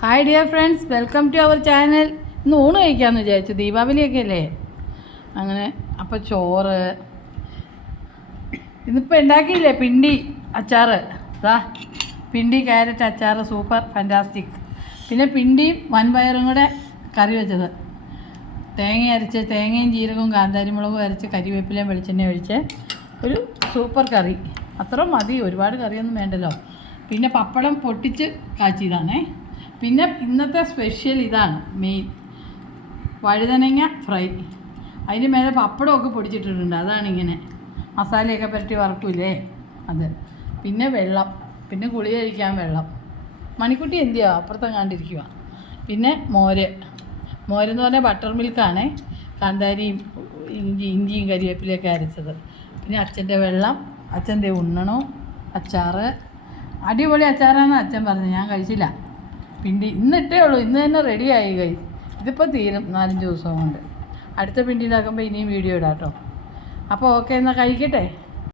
Hi dear friends, welcome to our channel. ഇന്ന് ഊണ് കഴിക്കാമെന്ന് വിചാരിച്ചു, ദീപാവലിയൊക്കെ അല്ലേ. അങ്ങനെ അപ്പോൾ ചോറ് ഇന്നിപ്പോൾ ഉണ്ടാക്കിയില്ലേ, പിണ്ടി അച്ചാറ്. പിണ്ടി ക്യാരറ്റ് അച്ചാറ് സൂപ്പർ ഫാൻറ്റാസ്റ്റിക്. പിന്നെ പിണ്ടിയും വൻപയറും കൂടെ കറി വെച്ചത്, തേങ്ങ അരച്ച്, തേങ്ങയും ജീരകവും കാന്താരിമുളകും അരച്ച് കരിവേപ്പിലയും വെളിച്ചെണ്ണ ഒഴിച്ച് ഒരു സൂപ്പർ കറി. അത്ര മതി, ഒരുപാട് കറിയൊന്നും വേണ്ടല്ലോ. പിന്നെ പപ്പടം പൊട്ടിച്ച് കാച്ചിയതാണേ. പിന്നെ ഇന്നത്തെ സ്പെഷ്യൽ ഇതാണ് മെയിൻ, വഴുതനങ്ങ ഫ്രൈ. അതിന് മേലെ പപ്പടമൊക്കെ പൊടിച്ചിട്ടിട്ടുണ്ട്, അതാണ് ഇങ്ങനെ മസാലയൊക്കെ പുരട്ടി വറക്കൂലേ അത്. പിന്നെ വെള്ളം, പിന്നെ കുളി കഴിക്കാൻ വെള്ളം. മണിക്കുട്ടി എന്തിയാ അപ്പുറത്തെ കണ്ടിരിക്കുക. പിന്നെ മോരെന്ന് പറഞ്ഞാൽ ബട്ടർ മിൽക്കാണേ, കാന്താരിയും ഇഞ്ചിയും കരിവേപ്പിലയൊക്കെ അരച്ചത്. പിന്നെ അച്ഛൻ്റെ വെള്ളം, അച്ഛൻ്റെ ഉണ്ണണോ അച്ചാറ്. അടിപൊളി അച്ചാറാണെന്ന് അച്ഛൻ പറഞ്ഞു, ഞാൻ കഴിച്ചില്ല. പിണ്ടി ഇന്നിട്ടേ ഉള്ളൂ, ഇന്ന് തന്നെ റെഡിയായി കൈ. ഇതിപ്പോൾ തീരും 4-5 ദിവസം കൊണ്ട്. അടുത്ത പിണ്ടി ഉണ്ടാക്കുമ്പോൾ ഇനിയും വീഡിയോ ഇടാം കേട്ടോ. അപ്പോൾ ഓക്കെ, എന്നാൽ കഴിക്കട്ടെ.